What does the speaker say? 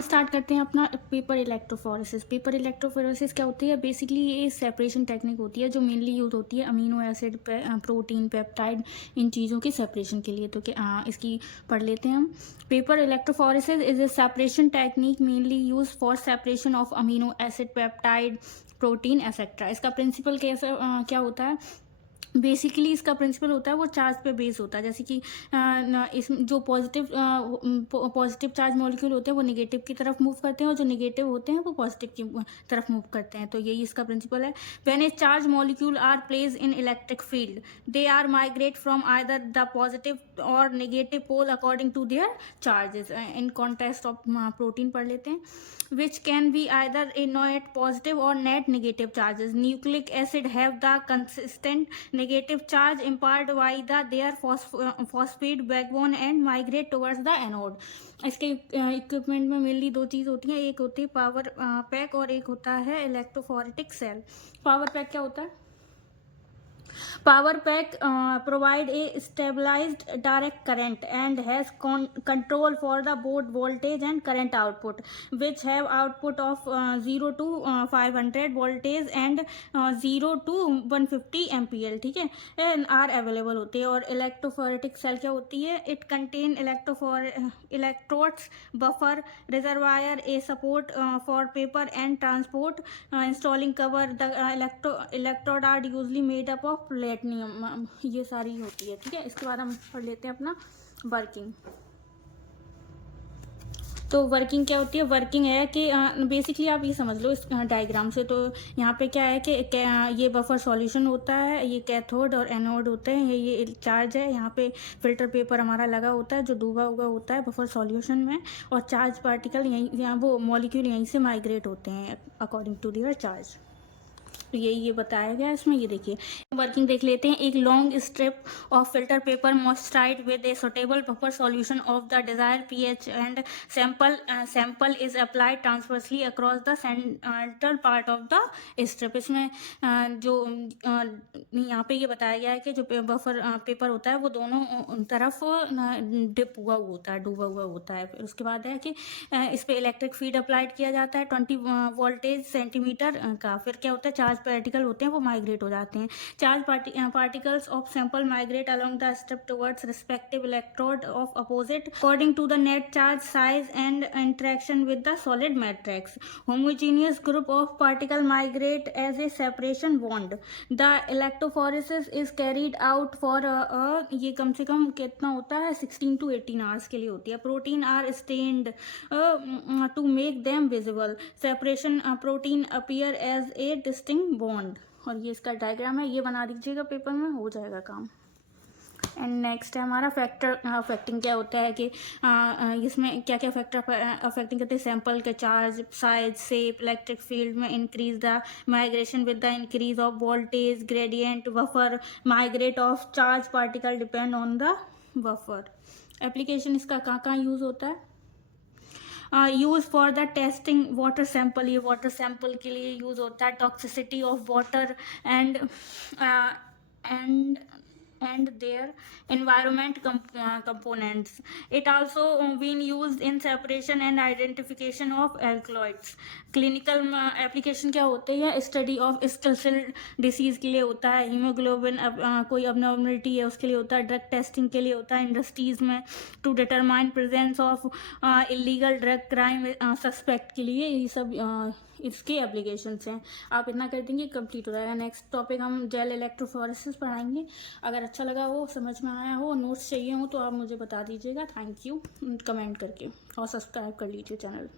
Start करते हैं अपना पेपर इलेक्ट्रोफोरेसिस। पेपर इलेक्ट्रोफोरेसिस क्या होती है? बेसिकली ये सेपरेशन टेक्निक होती है जो मेनली यूज होती है अमीनो एसिड प्रोटीन पेप्टाइड इन चीज़ों की सेपरेशन के लिए। तो क्या इसकी पढ़ लेते हैं हम। Paper electrophoresis is a separation technique mainly use for separation of amino acid peptide protein etcetera. इसका प्रिंसिपल कैसा क्या होता है? बेसिकली इसका प्रिंसिपल होता है वो चार्ज पे बेस होता है। जैसे कि इस जो पॉजिटिव चार्ज मॉलिक्यूल होते हैं वो निगेटिव की तरफ मूव करते हैं और जो निगेटिव होते हैं वो पॉजिटिव की तरफ मूव करते हैं। तो यही इसका प्रिंसिपल है। When a charge molecule are place in electric field they are migrate from either the positive or negative pole according to their charges. In context of protein पढ़ लेते हैं। which can be either a net positive or net negative charges. Nucleic acid have the consistent negative charge imparted by their phosphate backbone and migrate towards the anode. इसके equipment में mainly दो चीज़ होती हैं, एक होती है पावर पैक और एक होता है इलेक्ट्रोफोरेटिक सेल। पावर पैक क्या होता है? Power pack provide a stabilized direct current and has control for the both voltage and current output, which have output of 0 to 500 voltage and 0 to 150 ampere. ठीक है, are available होती है। और electrophoretic cell क्या होती है? It contain electrodes buffer reservoir a support for paper and transport installing cover the electrode are usually made up of platinum. ये सारी होती है। ठीक है, इसके बाद हम पढ़ लेते हैं अपना वर्किंग। तो वर्किंग क्या होती है? वर्किंग है कि बेसिकली आप ये समझ लो इस डायग्राम से। तो यहाँ पे क्या है कि ये बफर सॉल्यूशन होता है, ये कैथोड और एनोड होते हैं, ये चार्ज है। यहाँ पे फिल्टर पेपर हमारा लगा होता है जो डूबा हुआ होता है बफर सॉल्यूशन में, और चार्ज पार्टिकल यहाँ वो मॉलिक्यूल यहीं से माइग्रेट होते हैं अकॉर्डिंग टू देयर चार्ज। तो यही बताया गया इसमें। ये देखिए वर्किंग देख लेते हैं। एक long strip of filter paper moisturised with a suitable buffer solution of the desire pH and sample is applied transversely across the central part of the strip. इसमें जो यहाँ पे ये बताया गया है कि जो बफर पेपर होता है वो दोनों तरफ डिप हुआ होता है, डूबा हुआ होता है। फिर उसके बाद है कि इस पर इलेक्ट्रिक फील्ड अप्लाइड किया जाता है 20 वोल्टेज सेंटीमीटर का। फिर क्या होता है? चार्ज पार्टिकल होते हैं वो माइग्रेट हो जाते हैं। Charge particles of sample migrate along the strip towards respective electrode of opposite according to the net charge size and interaction with the solid matrix. Homogeneous group of particle migrate as a separation bond. The electrophoresis is carried out for ये कम से कम कितना होता है? 16 to 18 hours के लिए होती है। Protein are stained to make them visible. Separation protein appear as a distinct bond. और ये इसका डायग्राम है, ये बना दीजिएगा पेपर में, हो जाएगा काम। एंड नेक्स्ट है हमारा फैक्टर अफेक्टिंग। क्या होता है कि इसमें क्या क्या फैक्टर अफेक्टिंग करते हैं? सैंपल के charge, size, shape, electric field में increase the migration with the increase of voltage gradient buffer migrate of charge particle depend on the buffer. Application इसका कहाँ कहाँ यूज होता है? Use for the testing water sample. ये water sample के लिए use होता है। Toxicity of water and and their environment components. It also been used in separation and identification of alkaloids. Clinical application क्या होते हैं? Study of sickle cell disease के लिए होता है। हीमोग्लोबिन कोई अबनॉर्मलिटी है उसके लिए होता है। ड्रग टेस्टिंग के लिए होता है इंडस्ट्रीज में to determine presence of illegal drug crime suspect के लिए। ये सब इसके एप्लीकेशंस हैं। आप इतना कर देंगे कंप्लीट हो जाएगा। नेक्स्ट टॉपिक हम जेल इलेक्ट्रोफोरेसिस पढ़ाएंगे। अगर अच्छा लगा हो, समझ में आया हो, नोट्स चाहिए हो तो आप मुझे बता दीजिएगा। थैंक यू कमेंट करके, और सब्सक्राइब कर लीजिए चैनल।